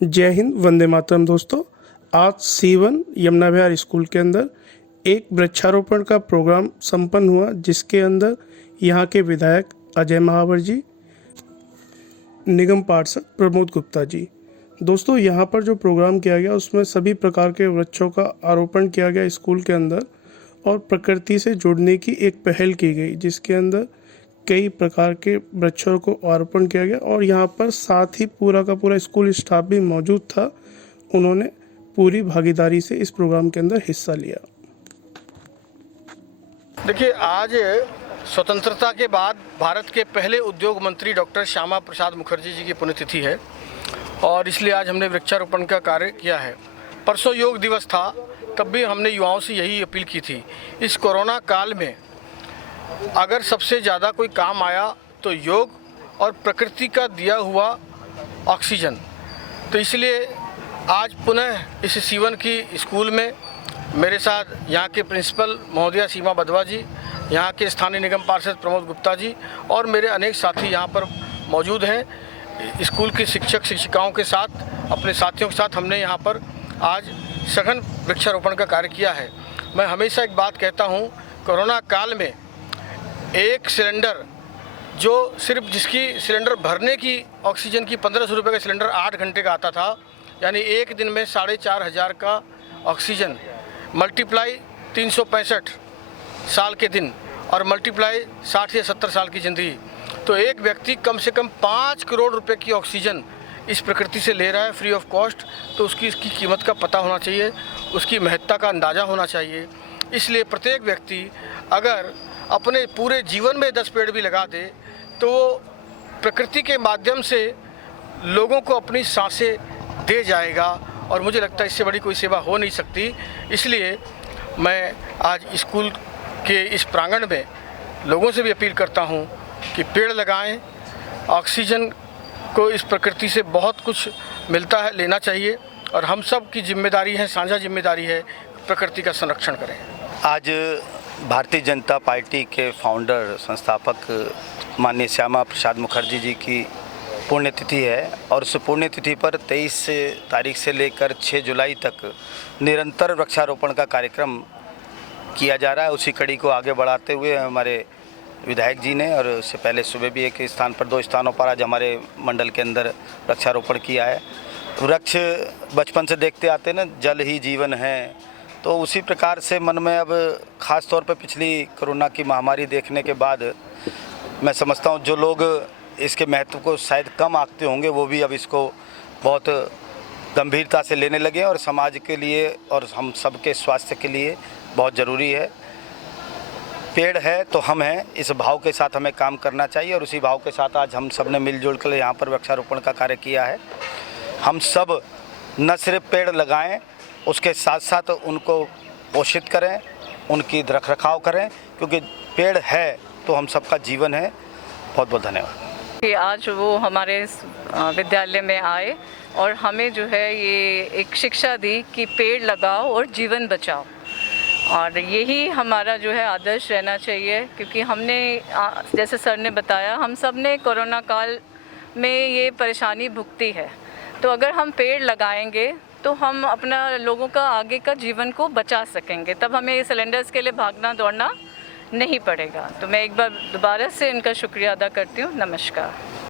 जय हिंद, वंदे मातरम। दोस्तों, आज C1 यमुना विहार स्कूल के अंदर एक वृक्षारोपण का प्रोग्राम संपन्न हुआ, जिसके अंदर यहाँ के विधायक अजय महावर जी, निगम पार्षद प्रमोद गुप्ता जी। दोस्तों, यहाँ पर जो प्रोग्राम किया गया उसमें सभी प्रकार के वृक्षों का आरोपण किया गया स्कूल के अंदर और प्रकृति से जुड़ने की एक पहल की गई, जिसके अंदर कई प्रकार के वृक्षों को आरोपण किया गया और यहाँ पर साथ ही पूरा का पूरा स्कूल स्टाफ भी मौजूद था। उन्होंने पूरी भागीदारी से इस प्रोग्राम के अंदर हिस्सा लिया। देखिए, आज स्वतंत्रता के बाद भारत के पहले उद्योग मंत्री डॉक्टर श्यामा प्रसाद मुखर्जी जी की पुण्यतिथि है और इसलिए आज हमने वृक्षारोपण का कार्य किया है। परसों योग दिवस था, तब भी हमने युवाओं से यही अपील की थी। इस कोरोना काल में अगर सबसे ज़्यादा कोई काम आया तो योग और प्रकृति का दिया हुआ ऑक्सीजन। तो इसलिए आज पुनः इस C1 की स्कूल में मेरे साथ यहाँ के प्रिंसिपल महोदया सीमा बधवा जी, यहाँ के स्थानीय निगम पार्षद प्रमोद गुप्ता जी और मेरे अनेक साथी यहाँ पर मौजूद हैं। स्कूल के शिक्षक शिक्षिकाओं के साथ, अपने साथियों के साथ हमने यहाँ पर आज सघन वृक्षारोपण का कार्य किया है। मैं हमेशा एक बात कहता हूँ, कोरोना काल में एक सिलेंडर जो सिर्फ जिसकी सिलेंडर भरने की ऑक्सीजन की 1500 रुपये का सिलेंडर 8 घंटे का आता था, यानी एक दिन में 4500 का ऑक्सीजन, मल्टीप्लाई 365 साल के दिन और मल्टीप्लाई 60 या 70 साल की ज़िंदगी, तो एक व्यक्ति कम से कम 5 करोड़ रुपए की ऑक्सीजन इस प्रकृति से ले रहा है फ्री ऑफ कॉस्ट। तो इसकी कीमत का पता होना चाहिए, उसकी महत्ता का अंदाज़ा होना चाहिए। इसलिए प्रत्येक व्यक्ति अगर अपने पूरे जीवन में 10 पेड़ भी लगा दे तो वो प्रकृति के माध्यम से लोगों को अपनी सांसें दे जाएगा और मुझे लगता है इससे बड़ी कोई सेवा हो नहीं सकती। इसलिए मैं आज स्कूल के इस प्रांगण में लोगों से भी अपील करता हूँ कि पेड़ लगाएं। ऑक्सीजन को इस प्रकृति से बहुत कुछ मिलता है, लेना चाहिए और हम सब की जिम्मेदारी है, साझा जिम्मेदारी है, प्रकृति का संरक्षण करें। आज भारतीय जनता पार्टी के फाउंडर संस्थापक माननीय श्यामा प्रसाद मुखर्जी जी की पुण्यतिथि है और उस पुण्यतिथि पर 23 तारीख से लेकर 6 जुलाई तक निरंतर वृक्षारोपण का कार्यक्रम किया जा रहा है। उसी कड़ी को आगे बढ़ाते हुए हमारे विधायक जी ने, और उससे पहले सुबह भी एक स्थान पर 2 स्थानों पर आज हमारे मंडल के अंदर वृक्षारोपण किया है। वृक्ष बचपन से देखते आते ना, जल ही जीवन है, तो उसी प्रकार से मन में अब ख़ास तौर पे पिछली कोरोना की महामारी देखने के बाद मैं समझता हूँ जो लोग इसके महत्व को शायद कम आंकते होंगे, वो भी अब इसको बहुत गंभीरता से लेने लगे और समाज के लिए और हम सबके स्वास्थ्य के लिए बहुत ज़रूरी है। पेड़ है तो हम हैं, इस भाव के साथ हमें काम करना चाहिए और उसी भाव के साथ आज हम सब ने मिलजुल कर यहाँ पर वृक्षारोपण का कार्य किया है। हम सब न सिर्फ पेड़ लगाएं, उसके साथ साथ उनको पोषित करें, उनकी रखरखाव करें, क्योंकि पेड़ है तो हम सबका जीवन है। बहुत बहुत धन्यवाद। आज वो हमारे विद्यालय में आए और हमें जो है ये एक शिक्षा दी कि पेड़ लगाओ और जीवन बचाओ, और यही हमारा जो है आदर्श रहना चाहिए। क्योंकि हमने जैसे सर ने बताया, हम सब ने कोरोना काल में ये परेशानी भुगती है, तो अगर हम पेड़ लगाएंगे तो हम अपना लोगों का आगे का जीवन को बचा सकेंगे, तब हमें सिलेंडर्स के लिए भागना दौड़ना नहीं पड़ेगा। तो मैं एक बार दोबारा से इनका शुक्रिया अदा करती हूँ। नमस्कार।